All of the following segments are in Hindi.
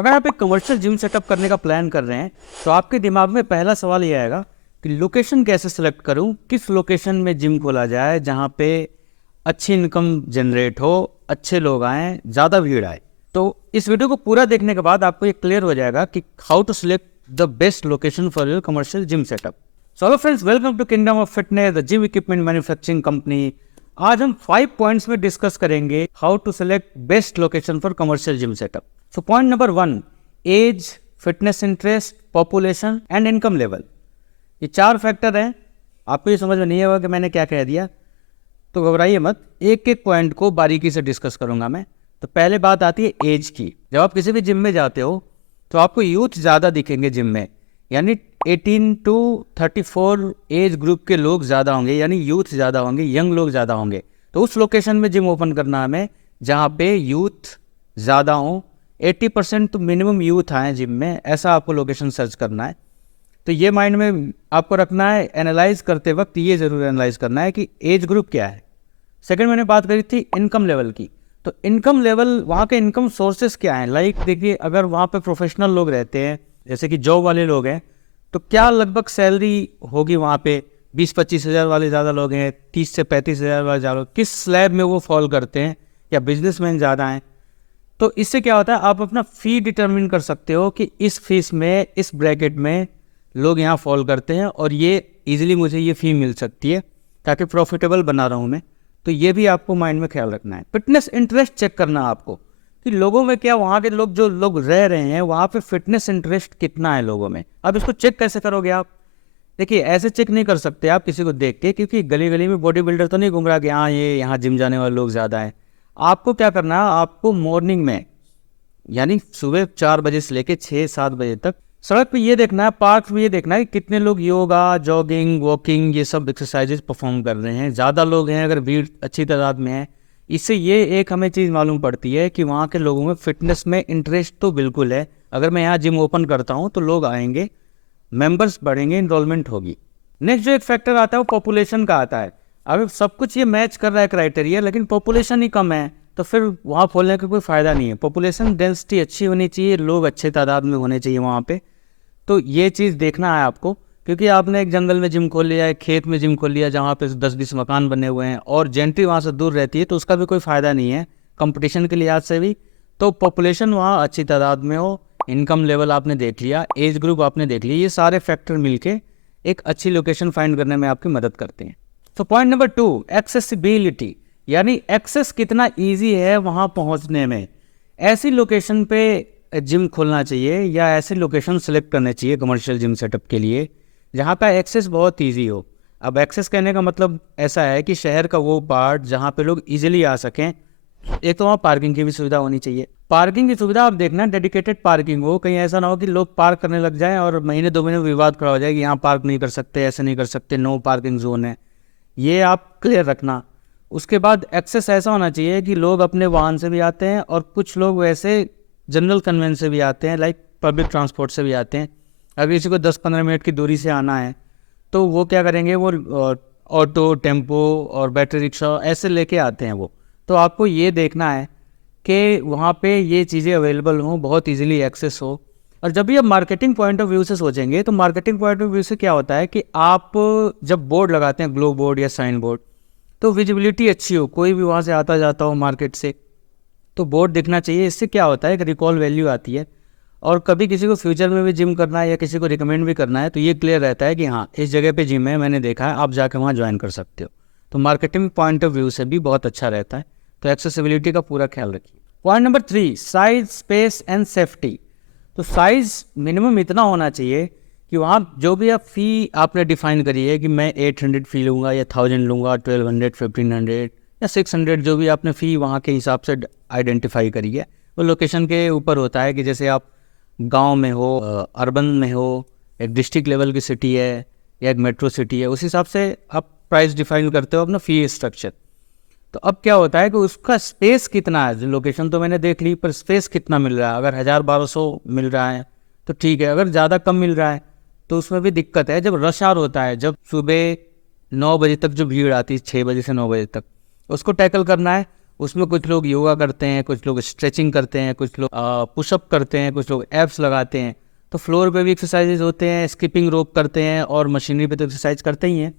अगर आप एक कमर्शियल जिम सेटअप करने का प्लान कर रहे हैं तो आपके दिमाग में पहला सवाल ये आएगा कि लोकेशन कैसे सेलेक्ट करूं, किस लोकेशन में जिम खोला जाए जहां पे अच्छी इनकम जनरेट हो, अच्छे लोग आएँ, ज़्यादा भीड़ आए। तो इस वीडियो को पूरा देखने के बाद आपको ये क्लियर हो जाएगा कि how to select the best location for your commercial gym setup. So hello friends, welcome to Kingdom of Fitness, the gym equipment manufacturing company. आज हम 5 पॉइंट्स में डिस्कस करेंगे how to select best location for commercial gym setup. So point number 1, age, fitness interest, population and income level. ये 4 फैक्टर हैं। आपको ये समझ में नहीं आएगा कि मैंने क्या कह दिया, तो घबराइए मत, एक एक पॉइंट को बारीकी से डिस्कस करूंगा मैं। तो पहले बात आती है एज की। जब आप किसी भी जिम में जाते हो तो आपको यूथ ज़्यादा दिखेंगे जिम में, यानी 18 टू 34 एज ग्रुप के लोग ज़्यादा होंगे, यानी यूथ ज़्यादा होंगे, यंग लोग ज़्यादा होंगे। तो उस लोकेशन में जिम ओपन करना हमें जहाँ पे यूथ ज़्यादा हों, 80% तो मिनिमम यूथ आए जिम में, ऐसा आपको लोकेशन सर्च करना है। तो ये माइंड में आपको रखना है। एनालाइज करते वक्त ये ज़रूर एनालाइज करना है कि एज ग्रुप क्या है। सेकंड मैंने बात करी थी इनकम लेवल की। तो इनकम लेवल, वहाँ के इनकम सोर्सेस क्या हैं। लाइक देखिए, अगर वहाँ पे प्रोफेशनल लोग रहते हैं, जैसे कि जॉब वाले लोग हैं, तो क्या लगभग सैलरी होगी वहाँ पे। 20-25 हज़ार वाले ज़्यादा लोग हैं, 30 से 35 हज़ार वाले ज़्यादा लोग, किस स्लैब में वो फॉल करते हैं, या बिजनेसमैन ज़्यादा हैं। तो इससे क्या होता है, आप अपना फ़ी डिटरमिन कर सकते हो कि इस फीस में, इस ब्रैकेट में लोग यहाँ फॉल करते हैं और ये ईजिली मुझे ये फ़ी मिल सकती है ताकि प्रॉफिटेबल बना रहा हूँ मैं। तो ये भी आपको माइंड में ख्याल रखना है। फिटनेस इंटरेस्ट चेक करना आपको कि लोगों में क्या, वहाँ के लोग जो लोग रह रहे हैं वहाँ पे फिटनेस इंटरेस्ट कितना है लोगों में। अब इसको चेक कैसे करोगे आप? देखिए, ऐसे चेक नहीं कर सकते आप किसी को देख के, क्योंकि गली गली में बॉडी बिल्डर तो नहीं घूम रहा कि हाँ ये यहाँ जिम जाने वाले लोग ज़्यादा हैं। आपको क्या करना है, आपको मॉर्निंग में, यानी सुबह 4 बजे से लेकर 6-7 बजे तक सड़क पे ये देखना है, पार्क में ये देखना है कि कितने लोग योगा, जॉगिंग, वॉकिंग, ये सब एक्सरसाइजेज परफॉर्म कर रहे हैं। ज़्यादा लोग हैं, अगर भीड़ अच्छी तादाद में है, इससे ये एक हमें चीज़ मालूम पड़ती है कि वहाँ के लोगों में फिटनेस में इंटरेस्ट तो बिल्कुल है। अगर मैं यहाँ जिम ओपन करता हूँ तो लोग आएंगे, मेंबर्स बढ़ेंगे, इनरोलमेंट होगी। नेक्स्ट जो एक फैक्टर आता है वो पॉपुलेशन का आता है। अगर सब कुछ ये मैच कर रहा है क्राइटेरिया, लेकिन पॉपुलेशन ही कम है, तो फिर वहाँ खोलने का कोई फ़ायदा नहीं है। पॉपुलेशन डेंसिटी अच्छी होनी चाहिए, लोग अच्छे तादाद में होने चाहिए वहाँ पे। तो ये चीज़ देखना है आपको, क्योंकि आपने एक जंगल में जिम खोल लिया है, खेत में जिम खोल लिया जहाँ पे 10-20 मकान बने हुए हैं और जेंट्री वहाँ से दूर रहती है, तो उसका भी कोई फ़ायदा नहीं है कंपटीशन के लिहाज से भी। तो पॉपुलेशन वहाँ अच्छी तादाद में हो, इनकम लेवल आपने देख लिया, एज ग्रुप आपने देख लिया, ये सारे फैक्टर मिलके एक अच्छी लोकेशन फाइंड करने में आपकी मदद करते हैं। तो पॉइंट नंबर 2, एक्सेसिबिलिटी, यानी एक्सेस कितना ईजी है वहाँ पहुँचने में। ऐसी लोकेशन पे जिम खोलना चाहिए या ऐसे लोकेशन सेलेक्ट करने चाहिए कमर्शियल जिम सेटअप के लिए जहाँ का एक्सेस बहुत इजी हो। अब एक्सेस कहने का मतलब ऐसा है कि शहर का वो पार्ट जहाँ पे लोग इजीली आ सकें। एक तो वहाँ पार्किंग की भी सुविधा होनी चाहिए। पार्किंग की सुविधा आप देखना डेडिकेटेड पार्किंग हो, कहीं ऐसा ना हो कि लोग पार्क करने लग जाएं और महीने 2 महीने विवाद खड़ा हो जाए कि यहाँ पार्क नहीं कर सकते, ऐसे नहीं कर सकते, नो पार्किंग जोन है। ये आप क्लियर रखना। उसके बाद एक्सेस ऐसा होना चाहिए कि लोग अपने वाहन से भी आते हैं और कुछ लोग वैसे जनरल कन्वेंस से भी आते हैं, लाइक पब्लिक ट्रांसपोर्ट से भी आते हैं। अगर किसी को 10-15 मिनट की दूरी से आना है तो वो क्या करेंगे, वो ऑटो, टेम्पो और बैटरी रिक्शा ऐसे लेके आते हैं वो। तो आपको ये देखना है कि वहाँ पे ये चीज़ें अवेलेबल हों, बहुत इजीली एक्सेस हो। और जब भी आप मार्केटिंग पॉइंट ऑफ व्यू से सोचेंगे तो मार्केटिंग पॉइंट ऑफ व्यू से क्या होता है कि आप जब बोर्ड लगाते हैं, ग्लो बोर्ड या साइन बोर्ड, तो विजिबिलिटी अच्छी हो, कोई भी वहाँ से आता जाता हो मार्केट से, तो बोर्ड दिखना चाहिए। इससे क्या होता है कि रिकॉल वैल्यू आती है, और कभी किसी को फ्यूचर में भी जिम करना है या किसी को रिकमेंड भी करना है तो ये क्लियर रहता है कि हाँ इस जगह पे जिम है, मैंने देखा है, आप जाकर वहाँ ज्वाइन कर सकते हो। तो मार्केटिंग पॉइंट ऑफ व्यू से भी बहुत अच्छा रहता है। तो एक्सेसिबिलिटी का पूरा ख्याल रखिए। Point number 3, size, space and safety. तो साइज़ मिनिमम इतना होना चाहिए कि वहाँ जो भी आप फ़ी आपने डिफ़ाइन करी है कि मैं 800 फ़ी लूँगा या 1000 लूँगा, 1200, 1500 या 600, जो भी आपने फ़ी वहाँ के हिसाब से आइडेंटिफाई करी है, वो लोकेशन के ऊपर होता है कि जैसे आप गांव में हो, अर्बन में हो, एक डिस्ट्रिक्ट लेवल की सिटी है या एक मेट्रो सिटी है, उस हिसाब से आप प्राइस डिफाइन करते हो अपना फ़ी स्ट्रक्चर। तो अब क्या होता है कि उसका स्पेस कितना है, लोकेशन तो मैंने देख ली, पर स्पेस कितना मिल रहा है। अगर 1000-1200 मिल रहा है तो ठीक है, अगर ज़्यादा कम मिल रहा है तो उसमें भी दिक्कत है। जब रश आवर होता है, जब सुबह 9 बजे तक जो भीड़ आती है, 6 बजे से 9 बजे तक, उसको टैकल करना है। उसमें कुछ लोग योगा करते हैं, कुछ लोग स्ट्रेचिंग करते हैं, कुछ लोग पुशअप करते हैं, कुछ लोग एब्स लगाते हैं। तो फ्लोर पे भी एक्सरसाइजेज होते हैं, स्किपिंग रोप करते हैं, और मशीनरी पे तो एक्सरसाइज करते ही हैं।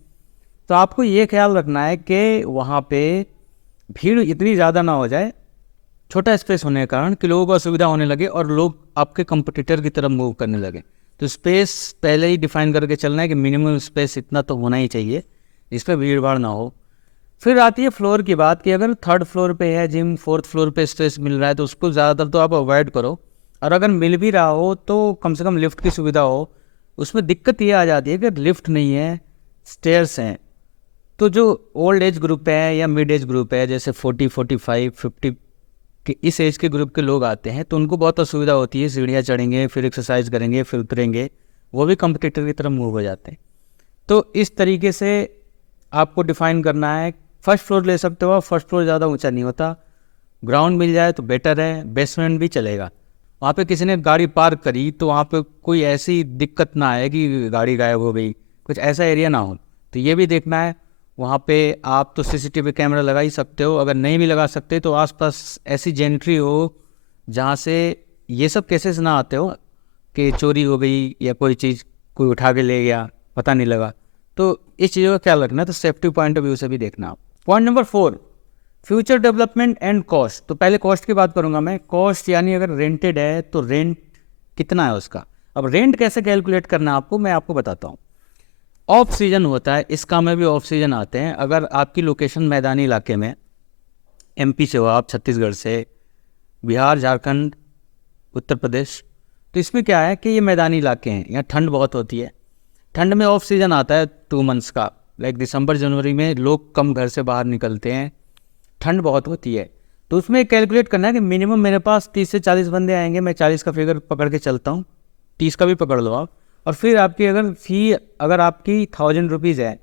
तो आपको ये ख्याल रखना है कि वहाँ पे भीड़ इतनी ज़्यादा ना हो जाए, छोटा स्पेस होने के कारण, कि लोगों को असुविधा होने लगे और लोग आपके कंपटीटर की तरफ मूव करने लगे। तो स्पेस पहले ही डिफाइन करके चलना है कि मिनिमम स्पेस इतना तो होना ही चाहिए जिस पर भीड़ भाड़ ना हो। फिर आती है फ्लोर की बात, कि अगर थर्ड फ्लोर पे है जिम, फोर्थ फ्लोर पे स्पेस मिल रहा है, तो उसको ज़्यादातर तो आप अवॉइड करो। और अगर मिल भी रहा हो तो कम से कम लिफ्ट की सुविधा हो। उसमें दिक्कत ये आ जाती है कि लिफ्ट नहीं है, स्टेयर्स हैं। तो जो ओल्ड एज ग्रुप है या मिड एज ग्रुप है, जैसे 40, 45, 50 के इस एज के ग्रुप के लोग आते हैं, तो उनको बहुत असुविधा होती है। सीढ़ियाँ चढ़ेंगे, फिर एक्सरसाइज करेंगे, फिर उतरेंगे, वो भी कंपटीटर की तरफ मूव हो जाते हैं। तो इस तरीके से आपको डिफाइन करना है। फर्स्ट फ्लोर ले सकते हो, फर्स्ट फ्लोर ज़्यादा ऊंचा नहीं होता। ग्राउंड मिल जाए तो बेटर है, बेसमेंट भी चलेगा। वहाँ पे किसी ने गाड़ी पार्क करी तो वहाँ पे कोई ऐसी दिक्कत ना आए कि गाड़ी गायब हो गई, कुछ ऐसा एरिया ना हो। तो ये भी देखना है। वहाँ पे आप तो सीसीटीवी कैमरा लगा ही सकते हो, अगर नहीं भी लगा सकते तो आसपास ऐसी जेंट्री हो जहाँ से ये सब केसेस ना आते हो कि चोरी हो गई या कोई चीज़ कोई उठा के ले गया, पता नहीं लगा। तो इस चीज़ों का ख्याल रखना है। तो सेफ्टी पॉइंट ऑफ व्यू से भी देखना आप। Point number 4, future development and cost. तो पहले कॉस्ट की बात करूंगा मैं। कॉस्ट यानी अगर रेंटेड है तो रेंट कितना है उसका। अब रेंट कैसे कैलकुलेट करना है आपको, मैं आपको बताता हूँ। ऑफ सीजन होता है, इस काम में भी ऑफ सीजन आते हैं। अगर आपकी लोकेशन मैदानी इलाके में, एमपी से हो आप, छत्तीसगढ़ से, बिहार, झारखंड, उत्तर प्रदेश, तो इसमें क्या है कि ये मैदानी इलाके हैं, यहाँ ठंड बहुत होती है। ठंड में ऑफ सीजन आता है 2 मंथ्स का, लाइक दिसंबर जनवरी में लोग कम घर से बाहर निकलते हैं, ठंड बहुत होती है। तो उसमें कैलकुलेट करना है कि मिनिमम मेरे पास 30 से 40 बंदे आएंगे, मैं 40 का फिगर पकड़ के चलता हूँ, 30 का भी पकड़ लो आप। और फिर आपकी अगर फ़ी अगर आपकी 1000 रुपीज़ है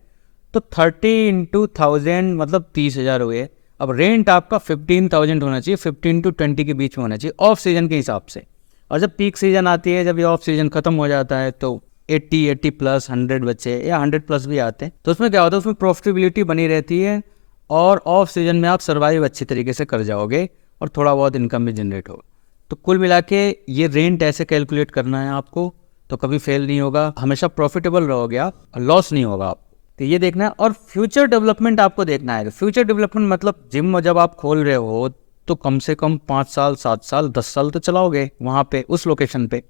तो 30 इंटू 1000 मतलब 30,000 हुए। अब रेंट आपका 15,000 होना चाहिए, 15 to 20 के बीच में होना चाहिए ऑफ सीजन के हिसाब से। और जब पीक सीजन आती है, जब ये ऑफ सीजन ख़त्म हो जाता है, तो 80 प्लस 100 बच्चे या 100 प्लस भी आते हैं। तो उसमें क्या होता है, उसमें प्रॉफिटेबिलिटी बनी रहती है और ऑफ सीजन में आप सर्वाइव अच्छी तरीके से कर जाओगे और थोड़ा बहुत इनकम भी जनरेट होगा। तो कुल मिला के ये रेंट ऐसे कैलकुलेट करना है आपको, तो कभी फेल नहीं होगा, हमेशा प्रॉफिटेबल रहोगे आप, लॉस नहीं होगा आप। तो ये देखना है। और फ्यूचर डेवलपमेंट आपको देखना है। फ्यूचर डेवलपमेंट मतलब जिम जब आप खोल रहे हो तो कम से कम 5 साल, 7 साल, 10 साल तो चलाओगे वहाँ पे, उस लोकेशन पे।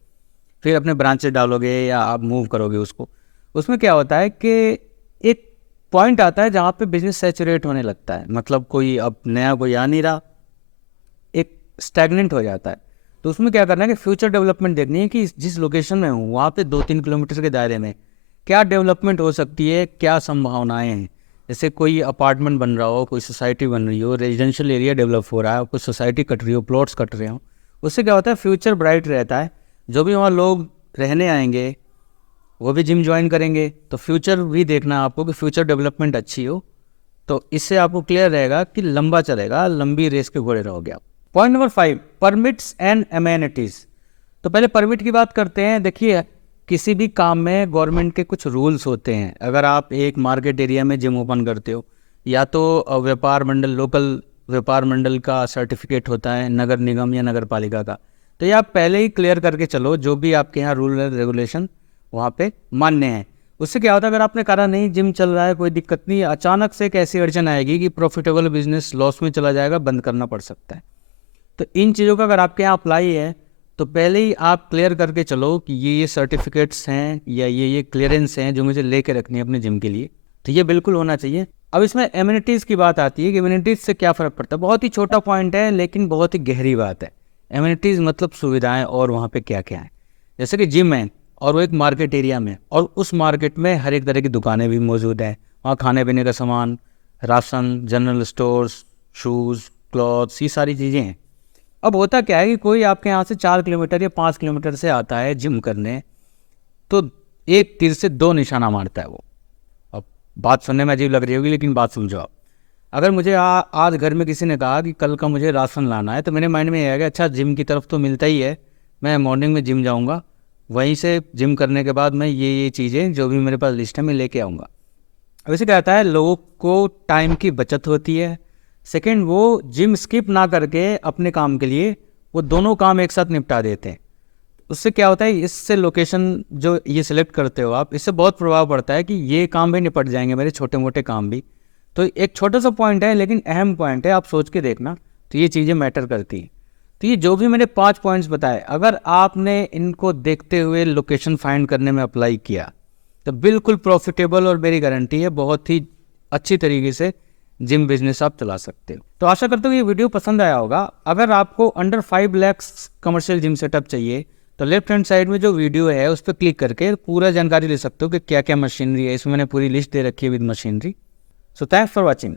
फिर अपने ब्रांचेस डालोगे या आप मूव करोगे उसको। उसमें क्या होता है कि एक पॉइंट आता है जहाँ पे बिजनेस सैचुरेट होने लगता है, मतलब कोई अब नया कोई आ नहीं रहा, एक स्टैग्नेंट हो जाता है। तो उसमें क्या करना है कि फ्यूचर डेवलपमेंट देखनी है कि जिस लोकेशन में हूँ वहाँ पे 2-3 किलोमीटर के दायरे में क्या डेवलपमेंट हो सकती है, क्या संभावनाएं हैं। जैसे कोई अपार्टमेंट बन रहा हो, कोई सोसाइटी बन रही हो, रेजिडेंशियल एरिया डेवलप हो रहा है, कोई सोसाइटी कट रही हो, प्लॉट्स कट रहे हो, उससे क्या होता है फ्यूचर ब्राइट रहता है। जो भी वहाँ लोग रहने आएंगे वो भी जिम ज्वाइन करेंगे। तो फ्यूचर भी देखना है आपको कि फ्यूचर डेवलपमेंट अच्छी हो, तो इससे आपको क्लियर रहेगा कि लंबा चलेगा, लंबी रेस के घोड़े रहोगे आप। Point number 5, permits and amenities. तो पहले परमिट की बात करते हैं। देखिए, किसी भी काम में गवर्नमेंट के कुछ रूल्स होते हैं। अगर आप एक मार्केट एरिया में जिम ओपन करते हो, या तो व्यापार मंडल, लोकल व्यापार मंडल का सर्टिफिकेट होता है, नगर निगम या नगर पालिका का, तो ये आप पहले ही क्लियर करके चलो जो भी आपके यहाँ रूल रेगुलेशन वहाँ पे मान्य है। उससे क्या होता है, अगर आपने कहा नहीं जिम चल रहा है, कोई दिक्कत नहीं, अचानक से एक ऐसी अड़चन आएगी कि प्रॉफिटेबल बिजनेस लॉस में चला जाएगा, बंद करना पड़ सकता है। तो इन चीज़ों का अगर आपके यहाँ अप्लाई है तो पहले ही आप क्लियर करके चलो कि ये सर्टिफिकेट्स हैं या ये क्लियरेंस हैं जो मुझे लेके रखनी है अपने जिम के लिए। तो ये बिल्कुल होना चाहिए। अब इसमें एमिनिटीज़ की बात आती है कि एमिनिटीज़ से क्या फ़र्क पड़ता है। बहुत ही छोटा पॉइंट है लेकिन बहुत ही गहरी बात है। एमिनिटीज़ मतलब सुविधाएं और वहाँ पे क्या क्या है। जैसे कि जिम है और वो एक मार्केट एरिया में, और उस मार्केट में हर एक तरह की दुकानें भी मौजूद हैं। वहाँ खाने पीने का सामान, ration, general stores, shoes, clothes, ये सारी चीज़ें हैं। अब होता क्या है कि कोई आपके यहाँ से 4 किलोमीटर या 5 किलोमीटर से आता है जिम करने, तो एक तीर से 2 निशाना मारता है वो। अब बात सुनने में अजीब लग रही होगी लेकिन बात समझो आप। अगर मुझे आज घर में किसी ने कहा कि कल का मुझे राशन लाना है, तो मेरे माइंड में ये है कि अच्छा जिम की तरफ तो मिलता ही है, मैं मॉर्निंग में जिम जाऊँगा, वहीं से जिम करने के बाद मैं ये चीज़ें जो भी मेरे पास लिस्ट है मैं लेके आऊँगा। वैसे क्या होता है, लोगों को टाइम की बचत होती है, सेकंड, वो जिम स्किप ना करके अपने काम के लिए वो दोनों काम एक साथ निपटा देते हैं। उससे क्या होता है, इससे लोकेशन जो ये सिलेक्ट करते हो आप, इससे बहुत प्रभाव पड़ता है कि ये काम भी निपट जाएंगे मेरे, छोटे मोटे काम भी। तो एक छोटा सा पॉइंट है लेकिन अहम पॉइंट है, आप सोच के देखना, तो ये चीज़ें मैटर करती हैं। तो ये जो भी मैंने 5 पॉइंट्स बताए, अगर आपने इनको देखते हुए लोकेशन फाइंड करने में अप्लाई किया तो बिल्कुल प्रॉफिटेबल, और मेरी गारंटी है बहुत ही अच्छी तरीके से जिम बिजनेस आप चला सकते हो। तो आशा करता हूँ ये वीडियो पसंद आया होगा। अगर आपको under 5 lakh commercial gym setup चाहिए तो लेफ्ट हैंड साइड में जो वीडियो है उस पर क्लिक करके पूरा जानकारी ले सकते हो कि क्या क्या मशीनरी है। इसमें मैंने पूरी लिस्ट दे रखी है with machinery. So thanks for watching.